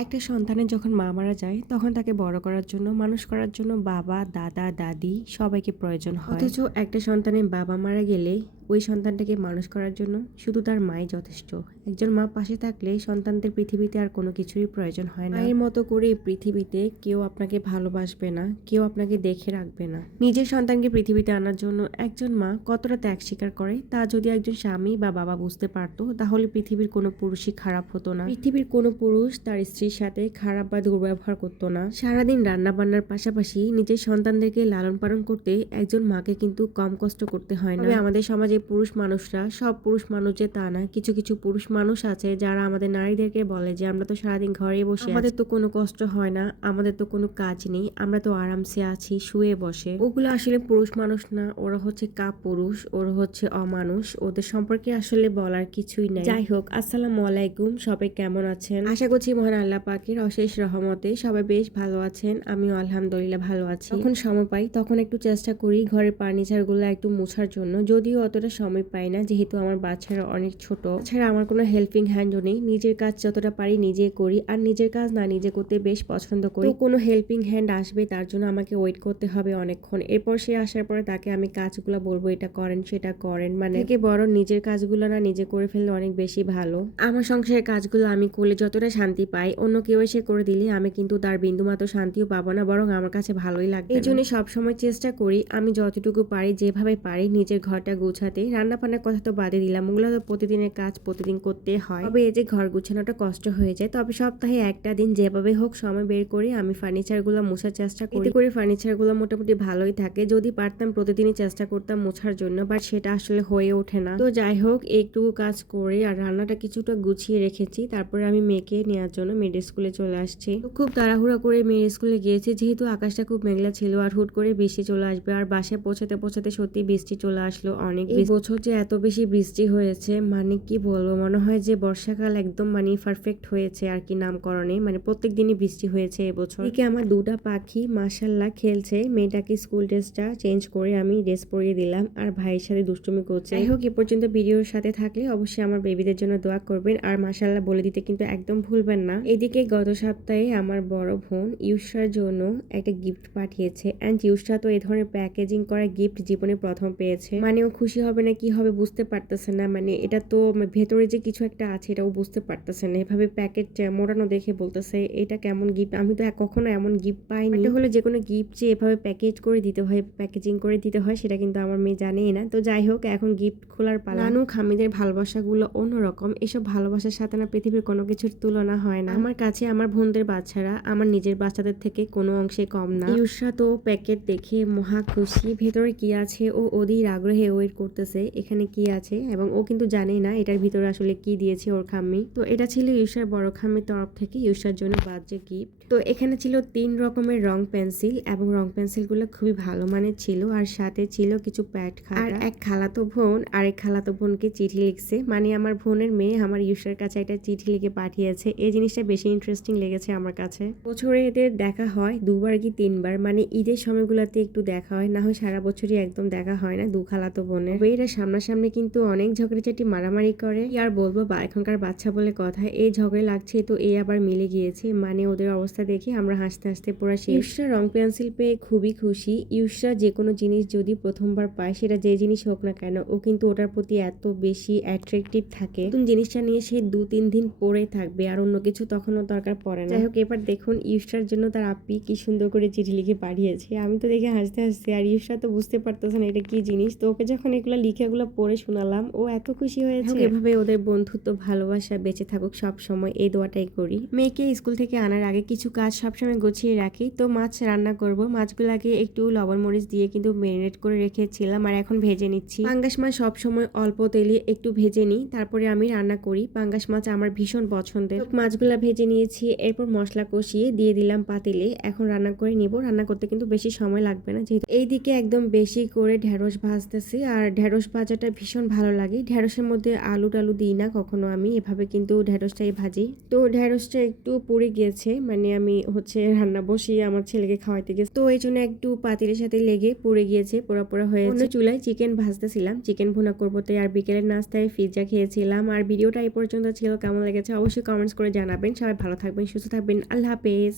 একটা সন্তানের যখন মা মারা যায়, তখন তাকে বড় করার জন্য, মানুষ করার জন্য বাবা, দাদা, দাদি সবাইকে প্রয়োজন হয়। অথচ একটা সন্তানের বাবা মারা গেলে ওই সন্তানটাকে মানুষ করার জন্য শুধু তার মাই যথেষ্ট। একজন মা পাশে থাকলে সন্তানদের পৃথিবীতে আর কোনো কিছুরই প্রয়োজন হয় না। এর মতো করে পৃথিবীতে কেউ আপনাকে ভালোবাসবে না, কেউ আপনাকে দেখে রাখবে না। নিজের সন্তানকে পৃথিবীতে আনার জন্য একজন মা কতটা ত্যাগ স্বীকার করে, তা যদি একজন স্বামী বা বাবা বুঝতে পারতো, তাহলে পৃথিবীর কোনো পুরুষই খারাপ হতো না। পৃথিবীর কোনো পুরুষ তার স্ত্রীর সাথে খারাপ বা দুর্ব্যবহার করতো না। সারাদিন রান্না বান্নার পাশাপাশি নিজের সন্তানদেরকে লালন পালন করতে একজন মাকে কিন্তু কম কষ্ট করতে হয় না। আমাদের সমাজে পুরুষ মানুষরা সব পুরুষ মানুষ যে তা না। কিছু কিছু পুরুষ মানুষ আছে যারা আমাদের নারীদেরকে বলে যে আমরা তো সারাদিন ঘরে বসে আমাদের তো কোনো কষ্ট হয় না আমাদের তো কোনো কাজ নেই আমরা তো আরামসে আছি শুয়ে বসে। ওগুলো আসলে পুরুষ মানুষ না ওরা হচ্ছে কাপ পুরুষ ওরা হচ্ছে অমানুষ ওদের সম্পর্কে আসলে বলার কিছুই নাই। যাই হোক আসসালামু আলাইকুম সবাই কেমন আছেন? আশা করছি মহান আল্লাহ পাকের অশেষ রহমতে সবাই বেশ ভালো আছেন আমিও আলহামদুলিল্লাহ ভালো আছি। যখন সময় পাই তখন একটু চেষ্টা করি ঘরের ফার্নিচারগুলো একটু মোছার জন্য যদিও অতটা সময় পাই না, যেহেতু আমার বাচ্চারা অনেক ছোট। ছাড়া আমার কোনো হেল্পিং হ্যান্ডও নেই। নিজের কাজ যতটা পারি নিজে করি, আর নিজের কাজ না নিজে করতে বেশ পছন্দ করি। কোনো হেল্পিং হ্যান্ড আসবে তার জন্য আমাকে ওয়েট করতে হবে অনেকক্ষণ। এরপর সে আসার পরে তাকে আমি কাজগুলো বলব, এটা করেন, সেটা করেন। মানে থেকে বড় নিজের কাজগুলো না নিজে করে ফেললে অনেক বেশি ভালো। আমার সংসারের কাজগুলো আমি করলে যতটা শান্তি পাই, অন্য কেউ এসে করে দিলে আমি কিন্তু তার বিন্দুমাত্র শান্তিও পাবো না, বরং আমার কাছে ভালোই লাগবে এই জন্য সবসময় চেষ্টা করি, আমি যতটুকু পারি, যেভাবে পারি নিজের ঘরটা গুছাতে রান্না বান্নার কথা তো বাদে দিলাম। ওগুলো তো প্রতিদিনের কাজ, প্রতিদিন করতে হয়। তবে এই যে ঘর গুছানোটা কষ্ট হয়ে যায়। তবে সপ্তাহে একটা দিন যেভাবে হোক সময় বের করে, আমি ফার্নিচারগুলো মোছার চেষ্টা করি। করে ফার্নিচারগুলো মোটামুটি ভালোই থাকে। যদি পারতাম প্রতিদিনই চেষ্টা করতাম মোছার জন্য, বাট সেটা আসলে হয়ে ওঠে না। তো যাই হোক একটু কাজ করে আর রান্নাটা কিছুটা গুছিয়ে রেখেছি। তারপরে আমি মেয়েকে নেওয়ার জন্য মেয়ের স্কুলে চলে আসছি। খুব তাড়াহুড়া করে মেয়ের স্কুলে গিয়েছি। যেহেতু আকাশটা খুব মেঘলা ছিল আর হুট করে বৃষ্টি চলে আসবে, আর বাসায় পৌঁছাতে পৌঁছাতে সত্যি বৃষ্টি চলে আসলো অনেক বছর যে এত বেশি বৃষ্টি হয়েছে মানে কি বলব? মনে হয় যে বর্ষাকাল একদম মানে পারফেক্ট হয়েছে আর কি নামকরণে। মানে প্রত্যেক দিনই বৃষ্টি হয়েছে এবছর। এদিকে আমার দুটা পাখি মাসাল্লাহ খেলছে। মেয়েটাকে স্কুল ড্রেসটা চেঞ্জ করে আমি ড্রেস পরিয়ে দিলাম আর ভাইয়ের সাথে দুষ্টুমি করছে। যাই হোক এ পর্যন্ত ভিডিওর সাথে থাকলে অবশ্যই আমার বেবিদের জন্য দোয়া করবেন। আর মাসাল্লাহ বলে দিতে কিন্তু একদম ভুলবেন না। এদিকে গত সপ্তাহে আমার বড় বোন ইউসার জন্য একটা গিফট পাঠিয়েছে। অ্যান্ড ইউসা তো এই ধরনের প্যাকেজিং করা গিফট জীবনে প্রথম পেয়েছে। মানে ও খুশি হবে না কি হবে বুঝতে পারতেছে না। মানে এটা তো ভেতরে যে কিছু একটা আছে এটাও বুঝতে পারতেছে না। এভাবে প্যাকেট মোড়ানো দেখে বলতেছে এটা কেমন গিফট আমি তো কখনো এমন গিফট পাইনি। এটা হলে যে কোনো গিফট যে এভাবে প্যাকেজ করে দিতে হয় প্যাকেজিং করে দিতে হয় সেটা কিন্তু আমার মেয়ে জানেই না। তো যাই হোক এখন গিফট খোলার পালা। নানু খামিদের ভালোবাসাগুলো অন্যরকম। এসব ভালোবাসার সাথে না পৃথিবীর কোনো কিছুর তুলনা হয় না। আমার কাছে আমার বোনদের বাচ্চারা আমার নিজের বাচ্চাদের থেকে কোনো অংশে কম না। ইউসা তো প্যাকেট দেখে মহা খুশি। ভেতরে কি আছে? ও অধীর আগ্রহে ওয়েট করতেছে এখানে কি আছে? এবং ও কিন্তু জানে না এটার ভিতরে আসলে কি দিয়েছে ওর খাম্মি। তো এটা ছিল ইউসার বড় খাম্মির তরফ থেকে ইউসার জন্য বার্থডে গিফট তো এখানে ছিল তিন রকমের রং পেন্সিল এবং রং পেন্সিলগুলো খুবই ভালো মানের ছিল আর সাথে ছিল কিছু প্যাড আর এক খালাতো বোন এক খালাতো বোনকে চিঠি লিখছে। মানে আমার বোনের মেয়ে আমার ইউসার কাছে একটা চিঠি লিখে পাঠিয়েছে। এই জিনিসটা বেশি ইন্টারেস্টিং লেগেছে আমার কাছে। বছরে এদের দেখা হয় দুবার কি তিনবার। মানে ঈদের সময়গুলোতে একটু দেখা হয়, না হয় সারা বছরই একদম দেখা হয় না দু খালাতো বোনের। এরা সামনাসামনি কিন্তু অনেক ঝগড়াঝাটি মারামারি করে। আর বলব, বা এখনকার বাচ্চা বলে কথা, এই ঝগড়া লাগছে তো এই আবার মিলে গিয়েছে। মানে ওদের অবস্থা দেখে আমরা হাসতে হাসতে পুরো শেষ। ইউসরা রং পেন্সিল পেয়ে খুবই খুশি। ইউসরা যে কোনো জিনিস যদি প্রথমবার পায়, সেটা যে জিনিস হোক না কেন, ও কিন্তু ওটার প্রতি এত বেশি অ্যাট্রাকটিভ থাকে। নতুন জিনিসটা নিয়ে সে দু তিন দিন পরে থাকবে, আর অন্য কিছু তখনও দরকার পড়ে না। যাই হোক, এবার দেখুন ইউসরার জন্য তার আপি কি সুন্দর করে চিঠি লিখে পাঠিয়েছে। আমি তো দেখে হাসতে হাসতে, আর ইউসরা তো বুঝতে পারতেছে না এটা কি জিনিস। তো ওকে যখন এগুলো লিখে এগুলো পড়ে শোনালাম। ও এত খুশি হয়েছে। এভাবে ওদের বন্ধুত্ব ভালোবাসা বেঁচে থাকুক সব সময় এই দোয়াটাই করি। মেয়েকে স্কুল থেকে আনার আগে কিছু কাজ সবসময় গুছিয়ে রাখি। তো মাছ রান্না করব। মাছগুলাকে একটু লবণ মরিচ দিয়ে কিন্তু ম্যারিনেট করে রেখেছিলাম আর এখন ভেজে নিচ্ছি। পাঙ্গাস মাছ সবসময় অল্প তেলে একটু ভেজে নিই। তারপরে আমি রান্না করি। পাঙ্গাস মাছ আমার ভীষণ পছন্দের। মাছগুলা ভেজে নিয়েছি। এরপর মশলা কষিয়ে দিয়ে দিলাম পাতিলে। এখন রান্না করে নিব। রান্না করতে কিন্তু বেশি সময় লাগবে না যেহেতু। এইদিকে একদম বেশি করে ঢেঁড়স ভাজতেছি। আর ঢেঁড়স ঢেঁড়স ভাজাটা ভীষণ ভালো লাগে। ঢেঁড়সের মধ্যে আলু টালু দিই না কখনো আমি, এভাবে কিন্তু ঢেঁড়সটাই ভাজি। তো ঢেঁড়সটা একটু পুড়ে গিয়েছে মানে আমি হচ্ছে রান্না বসিয়ে আমার ছেলেকে খাওয়াইতে গেছি। তো এই জন্য একটু পাতিলের সাথে লেগে পুড়ে গিয়েছে, পোড়া পোড়া অন্য চুলায় চিকেন ভাজতেছিলাম, চিকেন ভুনা করব তাই আর বিকেলের নাস্তায় পিৎজা খেয়েছিলাম। আর ভিডিওটা এই পর্যন্ত ছিল, কেমন লেগেছে অবশ্যই কমেন্টস করে জানাবেন। সবাই ভালো থাকবেন, সুস্থ থাকবেন, আল্লাহ হাফেজ।